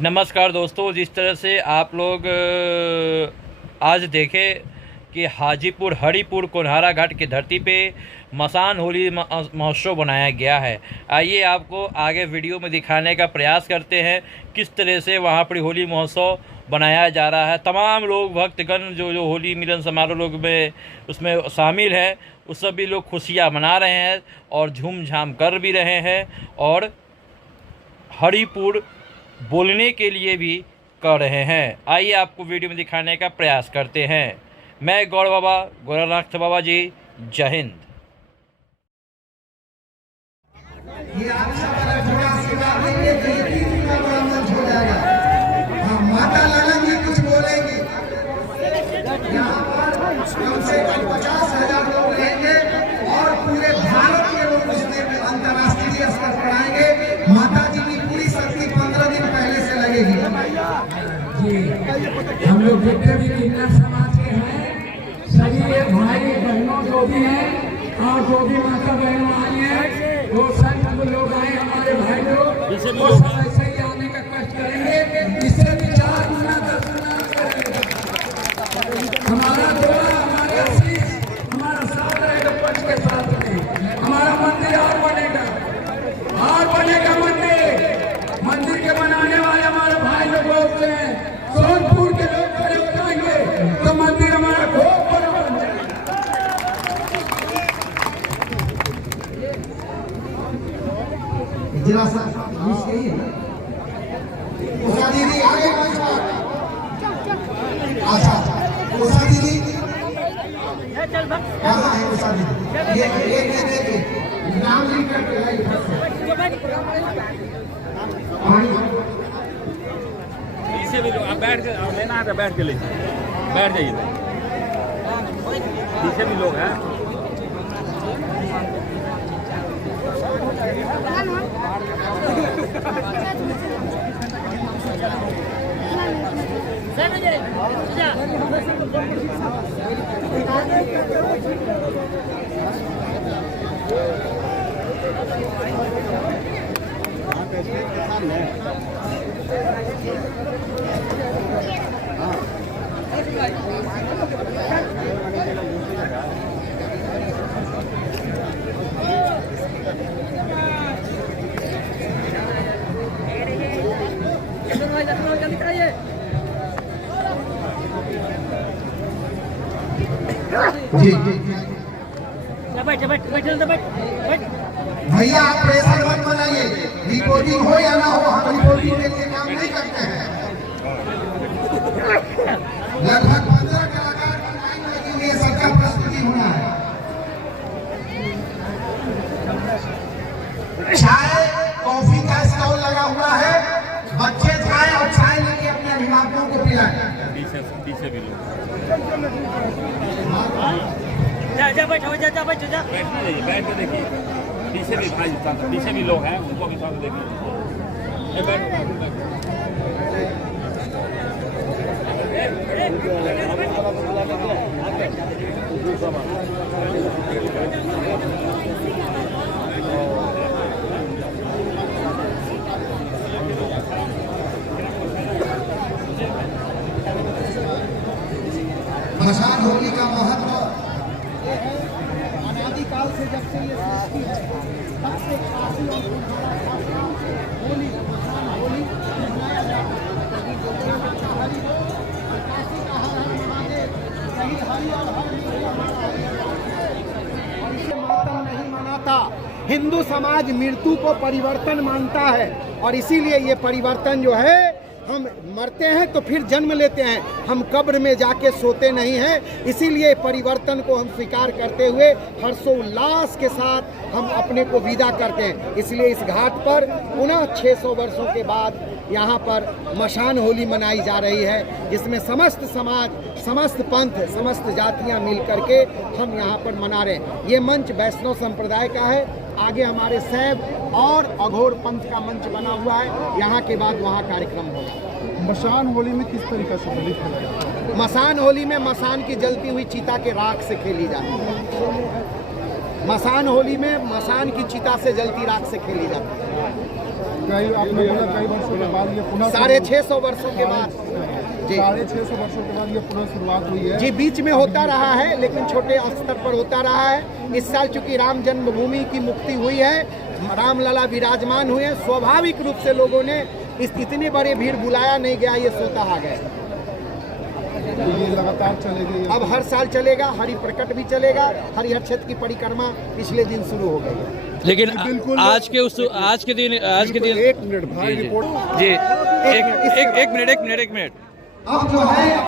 नमस्कार दोस्तों, जिस तरह से आप लोग आज देखें कि हाजीपुर हरिपुर कोन्हारा घाट की धरती पे मसान होली महोत्सव बनाया गया है। आइए आपको आगे वीडियो में दिखाने का प्रयास करते हैं किस तरह से वहाँ पर होली महोत्सव बनाया जा रहा है। तमाम लोग भक्तगण जो होली मिलन समारोह लोग में उसमें शामिल हैं, उस सभी लोग खुशियाँ मना रहे हैं और झूम झाम कर भी रहे हैं और हरिपुर बोलने के लिए भी कर रहे हैं। आइए आपको वीडियो में दिखाने का प्रयास करते हैं। मैं गौड़ बाबा गोरखनाथ बाबा जी, जय हिंद। ये आप सबका थोड़ा आशीर्वाद देंगे तो ये तीन का बड़ा मंच हो जाएगा। हाँ, माता ललन जी कुछ बोलेंगे। यहाँ पर कम से कम 50,000 लोग रहेंगे और पूरे भारत के लोग उसमें अंतर्राष्ट्रीय स्तर पर आएंगे। माता जी की पूरी शक्ति 15 दिन पहले से लगेगी। जी, हम लोग जितने भी किन्नर समाज के हैं, सभी भाई बहनों जो भी हैं और जो भी माता बहनों आई हैं, वो सब लोग आए, हमारे भाई लोग वो सब ऐसे ही आने का कष्ट करेंगे। इससे भी 4 गुना 10 गुना करेंगे। हमारा दुआ, हमारा आशीष, हमारा साथ रहेगा पंच के साथ में। हमारा मंदिर और बनेगा मंदिर के बनाने वाले हमारे भाई लोग बोलते हैं, सोनपुर के लोग खड़े हो जाएंगे तो मंदिर हमारा खूब बड़ा बन जाएगा। जरा सा घुस गई है। उषा दीदी आगे मंच पर। अच्छा, उषा दीदी कहाँ है? उषा दीदी ये नाम लिख करके पीछे भी लोग, आप बैठ के लेना है तो बैठ के लीजिए, बैठ जाइए। पीछे भी लोग हैं। जी बैठ। भैया, आप प्रेशर मत बनाइए। रिपोर्टिंग हो या ना हो, हम रिपोर्टिंग के लिए काम नहीं करते हैं। लगभग 15 कलाकार की लाइन लगी हुई है, सबका प्रस्तुति होना है। चाय कॉफी का स्टॉल लगा हुआ है। बच्चे चाय और चाय लेके अपने अभिभावकों को पिलाएं। पीछे भी लोग बैठ बैठ के देखिए। पीछे भी भाई, पीछे भी लोग हैं, उनको भी साथ मसान होली का महत्व अनादिकाल से, जब से ये सृष्टि है, तब से काशी और कुम्हारा घाट में होली, मसान होली मनाया जाता है। हरि बोल, काशी का हर हर महादेव, यही हरि और हर मिल हमारा हरि। और इसे मातम नहीं मनाता। हिंदू समाज मृत्यु को परिवर्तन मानता है और इसीलिए ये परिवर्तन जो है, हम मरते हैं तो फिर जन्म लेते हैं, हम कब्र में जाके सोते नहीं हैं। इसीलिए परिवर्तन को हम स्वीकार करते हुए हर्षोल्लास के साथ हम अपने को विदा करते हैं। इसलिए इस घाट पर पुनः 600 वर्षों के बाद यहाँ पर मसान होली मनाई जा रही है, जिसमें समस्त समाज, समस्त पंथ, समस्त जातियाँ मिल करके हम यहाँ पर मना रहे हैं। ये मंच वैष्णव संप्रदाय का है। आगे हमारे शैव और अघोर पंथ का मंच बना हुआ है। यहाँ के बाद वहाँ कार्यक्रम होगा। मसान होली में किस तरीके से होली खेला जाता है? मसान होली में मसान की जलती हुई चिता के राख से खेली जाती है। मसान होली में मसान की चिता से जलती राख से खेली जाती है। कई आपने बोला कई वर्षों के बाद ये पुनः 650 वर्षों के बाद जी 650 वर्षों के बाद ये पुनः शुरुआत हुई है। जी बीच में होता रहा है लेकिन छोटे स्तर पर होता रहा है। इस साल चूंकि राम जन्मभूमि की मुक्ति हुई है, रामलला विराजमान हुए, स्वाभाविक रूप से लोगों ने इतने बड़े भीड़ बुलाया नहीं गया, ये स्वतः आ गए। तो ये लगातार चलेगी। अब हर साल चलेगा, हरि प्रकट भी चलेगा, हरिहर क्षेत्र की परिक्रमा पिछले दिन शुरू हो गई है। लेकिन बिल्कुल। आज के दिन एक मिनट भाई रिपोर्ट जी एक मिनट अब जो है